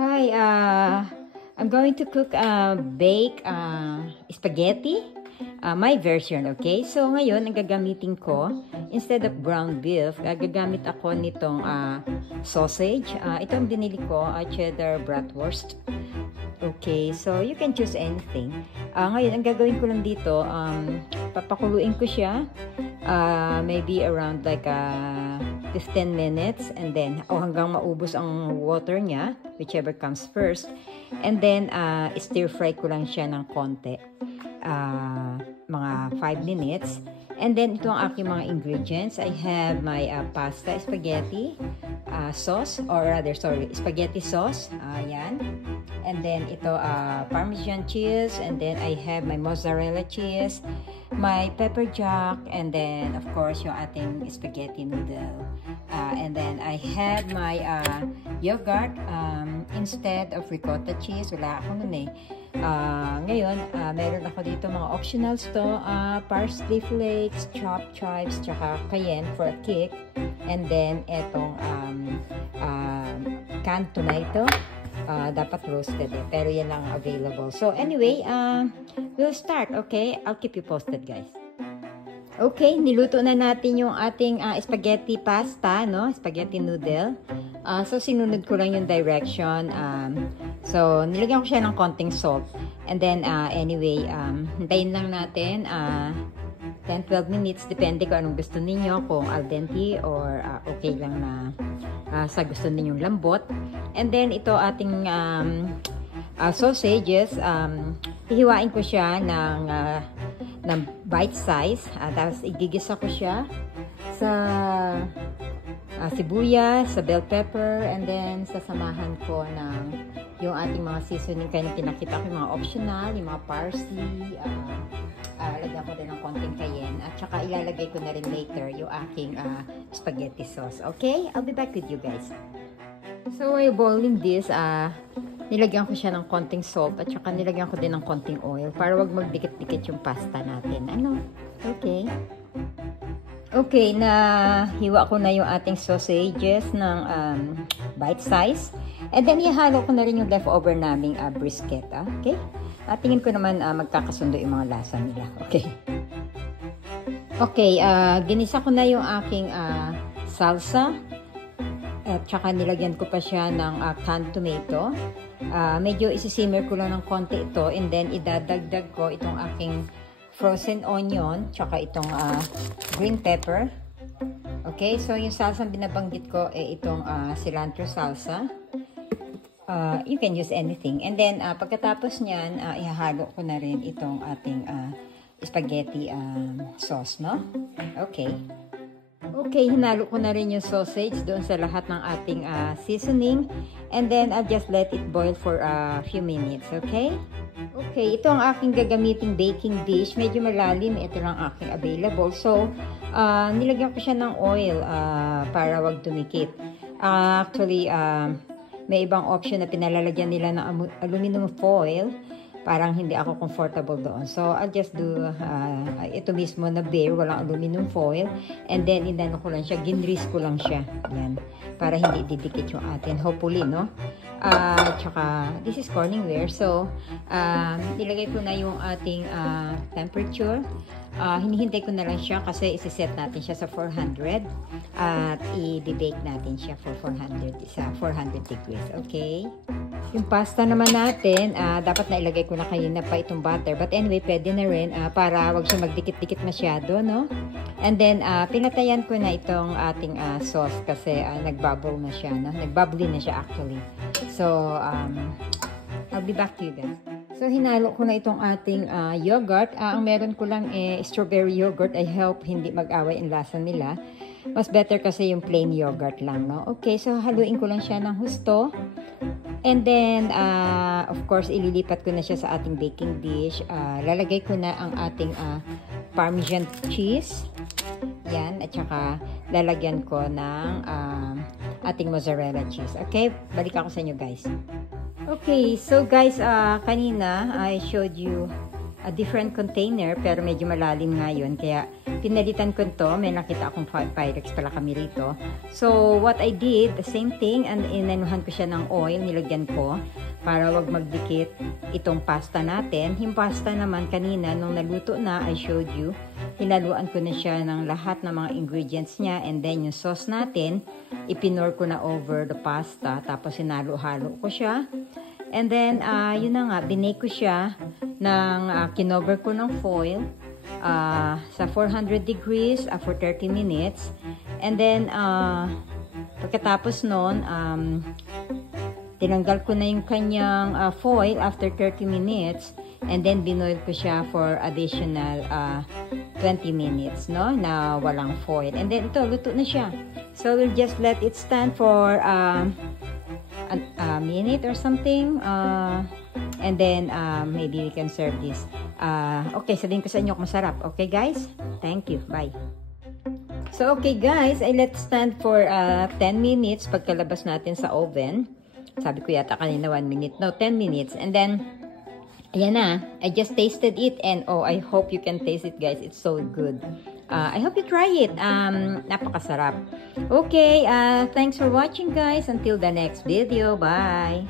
Hi, I'm going to cook bake spaghetti. My version, okay? So, ngayon, ang gagamitin ko, instead of ground beef, gagamit ako nitong sausage. Ito ang binili ko, cheddar bratwurst. Okay, so you can choose anything. Ngayon, ang gagawin ko lang dito, papakuluin ko siya. Maybe around like 15 minutes and then hanggang maubos ang water niya, whichever comes first. And then stir fry ko lang siya ng konti, mga 5 minutes. And then ito ang aking mga ingredients. I have my pasta spaghetti sauce, or rather sorry, spaghetti sauce, yan. And then ito Parmesan cheese, and then I have my mozzarella cheese, my pepper jack, and then of course yung ating spaghetti noodle. And then I have my yogurt instead of ricotta cheese. Wala ako nun eh. Ngayon, meron ako dito mga optionals to, parsley flakes, chopped chives, tsaka cayenne for a kick. And then etong canned tomato. Dapat roasted eh, pero yan lang available. So anyway, we'll start, okay? I'll keep you posted, guys. Okay, niluto na natin yung ating spaghetti pasta, no? Spaghetti noodle. So sinunod ko lang yung direction. So nilagyan ko siya ng konting salt. And then anyway, hintayin lang natin 10-12 minutes, depende kung anong gusto ninyo, kung al dente or okay lang na sa gusto ninyong lambot. And then ito ating sausages, hihiwain ko siya ng bite size, tapos igigisa ko siya sa sibuyas, sa bell pepper, and then sasamahan ko ng yung ating mga seasoning. Kaya pinakita ko yung mga optional, yung mga parsley, lagyan ko din ng konting cayenne, at saka ilalagay ko na rin later yung aking spaghetti sauce. Okay? I'll be back with you guys. So, while boiling this, nilagyan ko siya ng konting salt, at saka nilagyan ko din ng konting oil para wag magdikit-dikit yung pasta natin. Ano? Okay. Okay, hiwa ko na yung ating sausages ng bite size. And then, ihalo ko na rin yung leftover naming brisket. Okay? Tingin ko naman magkakasundo yung mga lasa nila. Okay. Okay, ginisa ko na yung aking salsa. At saka nilagyan ko pa siya ng canned tomato. Medyo isisimmer ko lang ng konti ito. And then, idadagdag ko itong aking frozen onion. Tsaka itong green pepper. Okay, so yung salsa binabanggit ko itong cilantro salsa. You can use anything. And then, pagkatapos niyan, ihahalo ko na rin itong ating spaghetti sauce, no? Okay. Okay, hinalo ko na rin yung sausage doon sa lahat ng ating seasoning. And then, I'll just let it boil for a few minutes, okay? Okay, ito ang aking gagamiting baking dish. Medyo malalim. Ito lang aking available. So, nilagyan ko siya ng oil para wag dumikit. Actually, may ibang option na pinalalagyan nila ng aluminum foil. Parang hindi ako comfortable doon. So, I'll just do ito mismo na bare, walang aluminum foil. And then, inano ko lang siya, ginris ko lang siya. Yan. Para hindi didikit yung atin. Hopefully, no? Tsaka, this is Corningware. So, nilagay ko na yung ating temperature. Hinihintay ko na lang siya kasi isi-set natin siya sa 400 at i-bake natin siya for 400 degrees. Okay? Yung pasta naman natin, dapat na ilagay ko na kanina pa itong butter. But anyway, pwede na rin para wag siya magdikit-dikit masyado, no? And then, pinatayan ko na itong ating sauce kasi nagbubble na siya, no? Nagbubbly na siya actually. So, I'll be back to you guys. So, hinalo ko na itong ating yogurt. Ang meron ko lang strawberry yogurt. I hope hindi mag-away ang lasa nila. Mas better kasi yung plain yogurt lang, no? Okay, so haluin ko lang siya ng husto. And then, of course, ililipat ko na siya sa ating baking dish. Lalagay ko na ang ating Parmesan cheese. Yan, at saka lalagyan ko ng ating mozzarella cheese. Okay, balik ako sa inyo, guys. Okay, so guys, kanina I showed you a different container pero medyo malalim nga yun. Kaya pinalitan ko to. May nakita akong Pyrex pala kami rito. So, what I did, the same thing, and inanuhan ko siya ng oil, nilagyan ko para wag magdikit itong pasta natin. Yung pasta naman kanina, nung naluto na, I showed you, hinaluan ko na siya ng lahat ng mga ingredients niya, and then yung sauce natin, ipinor ko na over the pasta, tapos hinalo-halo ko siya. And then, yun na nga, binake ko siya ng, kinover ko ng foil, sa 400 degrees for 30 minutes. And then, pagkatapos nun, tinanggal ko na yung kanyang foil after 30 minutes. And then, binoil ko siya for additional 20 minutes, no? Na walang foil. And then, ito, luto na siya. So, we'll just let it stand for a minute or something. And then, maybe we can serve this. Okay, sabihin ko sa inyo kung masarap. Okay, guys? Thank you. Bye. So, okay, guys. I let stand for 10 minutes pagkalabas natin sa oven. Sabi ko yata kanina 1 minute. No, 10 minutes. And then, ayan na. I just tasted it. And, oh, I hope you can taste it, guys. It's so good. I hope you try it. Napakasarap. Okay, thanks for watching, guys. Until the next video. Bye.